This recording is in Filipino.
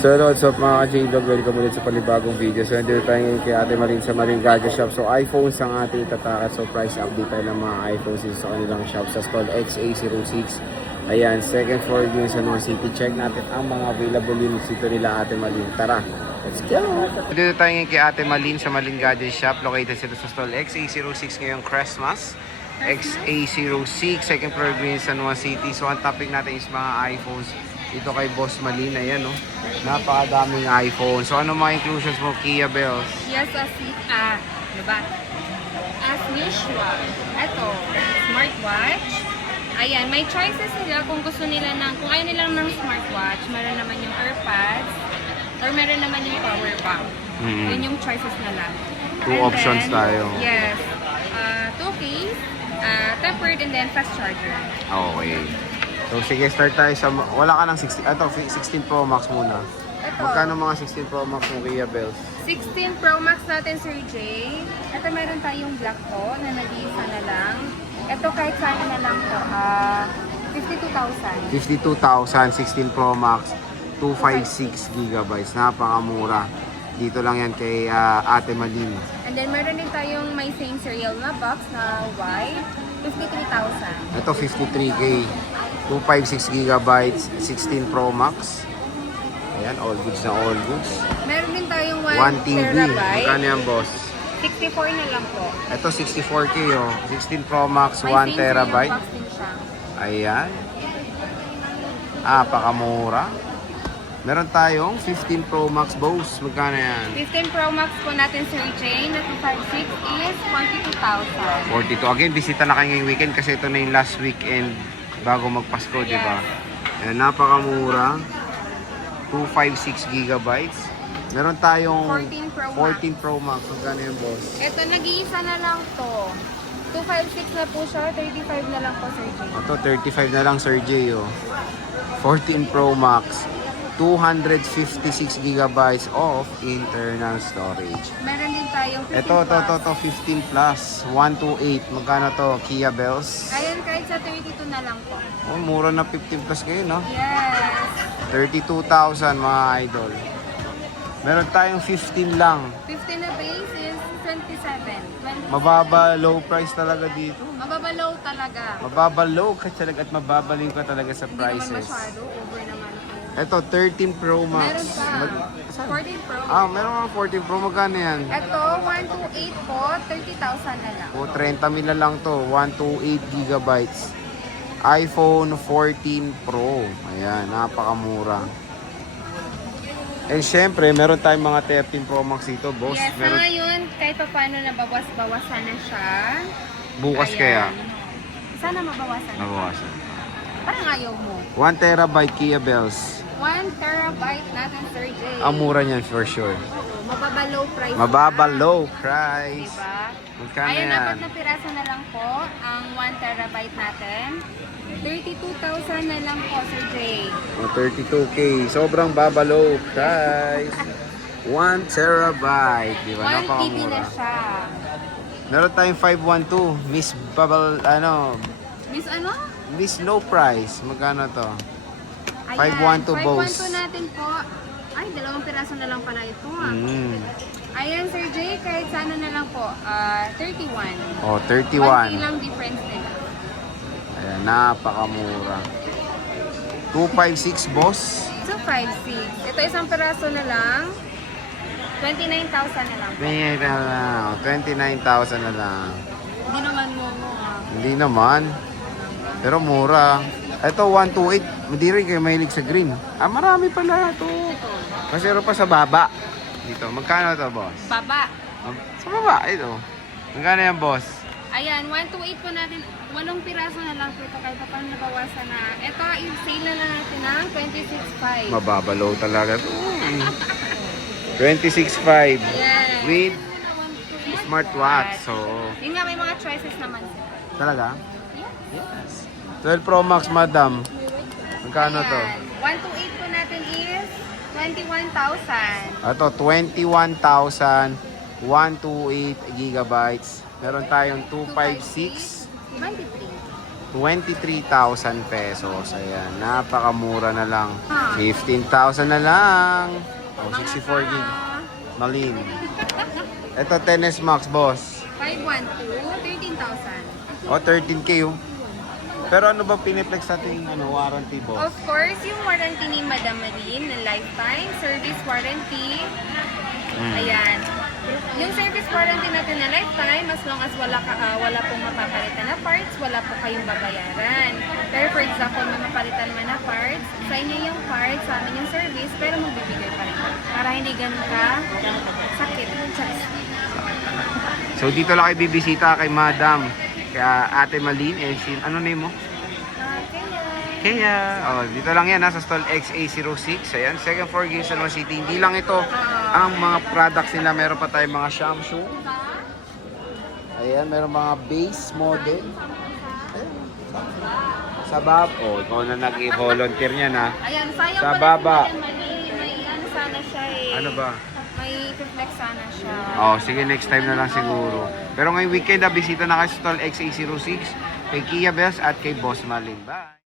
So what's up mga ka-J-Vlog, welcome ulit sa panibagong video. So nandito tayo ngayon kay Ate Marin sa Marin Gadget Shop. So iPhones ang ating tatakas. So price update tayo ng mga iPhones dito sa kanilang shop sa called XA06. Ayan, second floor din sa Nueva City. Check natin ang mga available units dito nila Ate Marin. Tara, let's go! Nandito tayo ngayon kay Ate Marin sa Marin Gadget Shop. Located sila sa stall XA06 ngayong Christmas. XA06, second floor green sa Nueva City. So ang topic natin is mga iPhones dito kay Boss Malin. Ayan, no? Napakadaming iPhone. So ano mga inclusions mo, Kia Bells? Yes, diba? As usual, ito, smartwatch. Ayan, may choices nila kung gusto nila kung ayaw nila ng smartwatch, meron naman yung AirPods, or meron naman yung power bank. Yun yung choices nila. Two options tayo. Yes. 2 case, tempered, and then fast charger. Okay. So sige, start tayo sa... Wala ka ng 16... Ito, 16 Pro Max muna. Ito, Magkano mga 16 Pro Max mo, Kia Bells? 16 Pro Max natin, Sir Jay. Ito meron tayong black po na nag-iisa na lang. Ito kahit saan na lang po, 52,000. 52,000, 16 Pro Max, 256 gigabytes. Napakamura. Dito lang yan kay Ate Malin. And then meron din tayong may same serial na box na white, 53,000. Ito, 53K. 256 gigabytes, 16 Pro Max. Ayan, all goods na all goods. Meron din tayong 1 1 TV. terabyte. Magkano yan, boss? 64 na lang po. Ito, 64K, oh. 16 Pro Max, May 1 same terabyte. serial box din siya. Ayan. Pakamura. Meron tayong 15 Pro Max, boss. Magkano yan? 15 Pro Max po natin, Sir Jay, na 256 is 42,000. 42. Again, bisita na kayo ngayong weekend kasi ito na yung last weekend bago magpasko, di ba? Ayan, napakamura. 256 gigabytes. Meron tayong 14 Pro Max. Magkano yan, boss? Ito, nag-iisa na lang to. 256 na po siya, 35 na lang po, Sir Jay. Ito, 35 na lang, Sir Jay, oh. 14 Pro Max. 256 gigabytes of internal storage. Meron din tayong 15 Ito, 15 plus. 128. Magkano to, Kia Bells? Ayun, kahit sa 32 na lang po. Oh, mura na 15 plus ngayon, no? Yes. 32,000 mga idol. Meron tayong 15 lang. 15 na base is 27. Mababa, low price talaga dito. Mababa low talaga. Mababa low ka talaga at mababaling ka talaga sa Hindi naman prices. masyado, over naman. Ito, 13 Pro Max. Meron pa. 14 Pro. Meron nga 14 Pro. Magkano yan? Ito, 128 po, 30,000 na lang. O, 30 mil na lang to. 128 gigabytes. iPhone 14 Pro. Ayan, napakamura. And syempre, meron tayong mga 13 Pro Max dito, boss. Yes, Meron na ngayon, kahit pa paano nabawas-bawasan na siya. bukas Ayan. kaya. Sana mabawasan. Nabawasan. Parang ayaw mo. 1 terabyte Kia Bells. 1 terabyte natin, Sir Jay. Ang mura niyan for sure. Mababa low price. Mababa na. low price. Diba? Magkano Ayan, yan? 4 na piraso na lang po ang 1 terabyte natin. 32,000 na lang po, Sir Jay. O, 32K. Sobrang baba low price. 1 terabyte. Diba? 1 TB na Napakamura. siya. Meron tayong 512. Miss Bubble, Miss ano? Miss Low Price. Magkano to? Ayan, 512 Bose. 512 natin po. Ay, 2 piraso na lang pala ito. Ayan, Sir Jay, kahit sana na lang po. 31. O, 1K 31. lang difference nila. Ayan, napakamura. 256, boss. 256. Ito isang piraso na lang. 29,000 na lang po. 29,000 na lang. Hindi naman mo Hindi naman. Pero mura. Ito, 128. Hindi rin kayo mahilig sa green. Marami pala ito. Ito. Kasi pa sa baba. Dito, magkano to, boss? Baba. Sa baba, ito. Magkano yan, boss? Ayan, 128 po natin. 8 piraso na lang po ito kahit pa paano nabawasan na. Ito, i-sale na lang natin ng 26,500. Mababalaw talaga to. 26,500 Ayan. with smartwatch. So, Yun nga, may mga choices naman sila. talaga? Yes. 12 Pro Max, madam. Magkano to? Ayan. 128 po natin is 21,000. Ito, 21,000, 128 gigabytes. Meron tayong 256, 23. 23,000 pesos. Ayan, napakamura na lang. Ah. 15,000 na lang. Oh, 64 gig. Malin. Ito, 10S Max, boss. 512, 13,000. O, 13K, oh. Pero ano ba piniplex natin warranty, boss? Of course, yung warranty ni Madam Marin na lifetime service warranty. Ayan. Yung service warranty natin na lifetime, as long as wala pong mapapalitan na parts, wala po kayong babayaran. Pero for example, may mapalitan man na parts, sa inyo yung parts, sa amin yung service, pero magbibigay pa rin. Para hindi ganun ka sakit. So, dito lang kayo bibisita kay Madam. Kaya Ate Malin, ano name mo? Kaya, dito lang yan sa stall XA06. Ayan, second floor, San Juan City. Hindi lang ito ang mga products nila. Meron pa tayong mga shampoo. Ayan, meron mga base model. Ayan. Sa baba, ikaw na nag-volunteer niyan ha. Ayan, sayang Sa pala baba. si Madam Marin. May ano sana siya eh. Ano ba? May reflex sana siya. Sige, next time na lang siguro. Pero ngayong weekend, bisita na kayo sa stall XA06 kay Kia Bells at kay Boss Malin. Bye!